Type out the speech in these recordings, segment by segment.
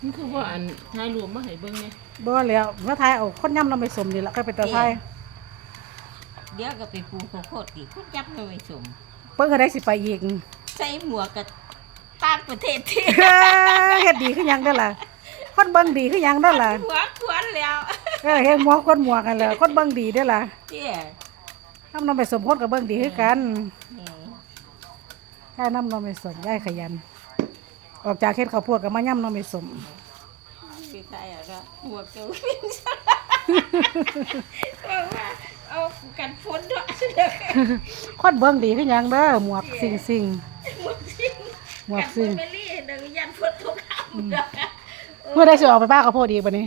มันคือว่าอันถ่ายรวมมาให้เบิ่งเนี่ยบ่แล้วว่าทายเอาคนย่ำเราไปสมนี่ละก็เป็นตาไทยเดี๋ยวก็ไปปลูกข้าวโพดอีกคุณจับไม่ไว้สมเพิ่งก็ได้สิไปอีกใส่หมวกกับต่างประเทศที่เอ้อเฮ็ดดีขึ้นยังได้อล่ะคนเบิ่งดีขึ้นยังได้อล่ะหัวควนแล้วเออเฮ็ดหมวกคนหมวกกันแหล้วคนเบิ่งดีได้อล่ะเจ้ยน้ำนมไปสมคนกับเบิ่งดีคือกันนี่แค่น้ำนมไปสมย่ายขยัน ออกจากเฮ็ดข้าวโพดก็มาย่ำนมไปสมคือใครอะก็หัวเกลียววิ่งซะเอาว่าเอากันฝนด้วยคนเบิ่งดีขึ้นยังเด้อหมวกสิงสิงหมวกซิงหมวกซิงกันฝนไปรีเดินยันฝนตกเอาเด้อเมื่อได้สิออกไปบ้านข้าวโพดอีกบัดนี้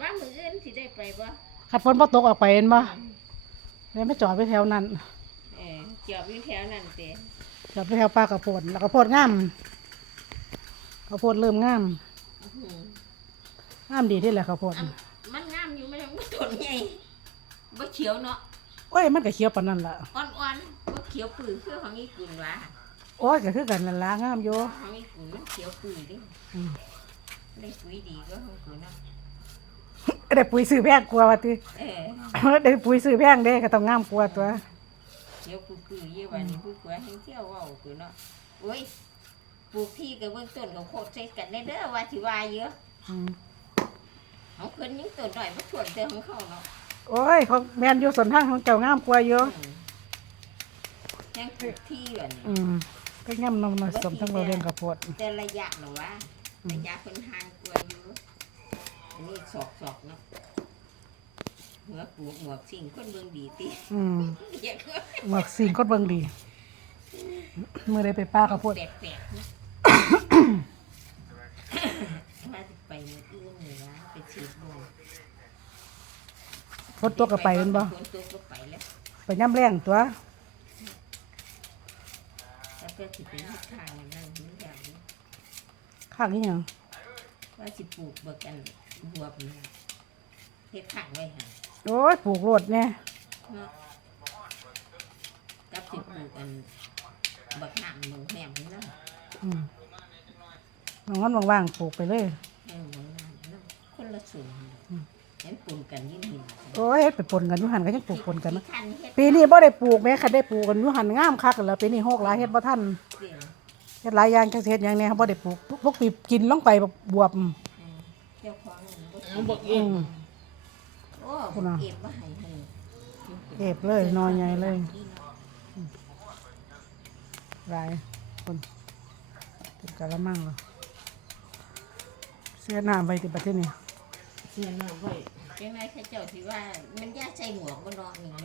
ว่ามืออื่นสิได้ไปบ่คัดฝนบ่ตกออกไปเห็นบ่แล้วไม่จอดไปแถวนั้นเออเจียววิ่งแถวนั่นเต้จอดไปแถวปลากระโพดแล้วกระโพดงาม ข้าวโพดเริ่มงามงามดีที่แหละข้าวโพดอะมันงามอยู่มันยังบ่ต้นใหญ่บ่เขียวเนาะโอ้ยมันก็เขียวปานนั้นล่ะอ่อนๆบ่เขียวปื้อคือของญี่ปุ่นว่ะโอ้ยก็คือกันนั่นล่ะงามอยู่ของญี่ปุ่นมันเขียวปื้อดิอืมได้ปุ๋ยดีก็ของกูเนาะได้ปุ๋ยซื้อแพงกว่าว่าติเออได้ปุ๋ยซื้อแพงเด้ก็ต้องงามกว่าตัวเขียวปื้อๆเยอะว่านี่ผู้กว่าให้เที่ยวเว้ากูเนาะโอ้ย ปลูกที่กับเบื้องต้นของโคตรใช้กันได้เด้อว่าสิว่าเยอะอืมของเพิ่นยังต้นหน่อยบ่ท่วมแต่ของเขาเนาะโอ้ยของแม่นอยู่ส่วนทางของเจ้างามกว่าอยู่อืมยังปลูกที่แบบนี้ อืมก็งามนมสมทั้งเราเรียนข้าวโพดแต่ระยะหรอวะระยะเพิ่นห่างกว่าอยู่อันนี้สอกๆเนาะหัวปลูกหมวกสิ่งคนเบิ่งดีติอืมอยากว่าหมวกสีก็เบิ่งดี มื้อใดไปป้าข้าวโพดแปลกๆนะว่าสิไปมื้ออื่นนี่นะไปฉีดบ่ ฝ นตกก็ไปแม่นบ่ฝนตกก็ไปแล้วไปย่ำแรงตัวแล้วก็สิไปเฮ็ดทางนั่นนี่อย่างนี้ข้างนี้หยังว่าสิปลูกเบิกกันบวบนี่เฮ็ดทางไว้หั่นโอ้ยปลูกโลดแน่เนาะกับสิปลูกอันบักหามหนูแหมนี่เนาะอืมบางวันว่างๆปลูกไปเลยเออหนูน้ำเนาะคนละส่วน เห็นปลูกกันยิ่งหินโอ้ยเฮ็ดไปปนกันอยู่หันก็ยังปลูกปนกันนะทันเฮ็ดปีนี้บ่ได้ปลูกแม้คันได้ปลูกกันอยู่หันงามคักแล้วปีนี้โหกหลายเฮ็ดบ่ทันเสียงเฮ็ดหลายอย่างจังสิเฮ็ดหยังแหน่บ่ได้ปลูกพวกปีกินลงไปบวบเออเจ้าของมันบ่เอาบอกเออืงม โอ้คุณน่ะเก็บมาให้ให้เก็บเลยนอนใหญ่เลย หลายคนเป็นกะละมังเหรอเสียน้ำไปที่ประเทศนี้ เสียหน้าไว้จังได๋เขาเจ้าที่ว่ามันยากใส่หมวกบนนอนาะนี่เนาะ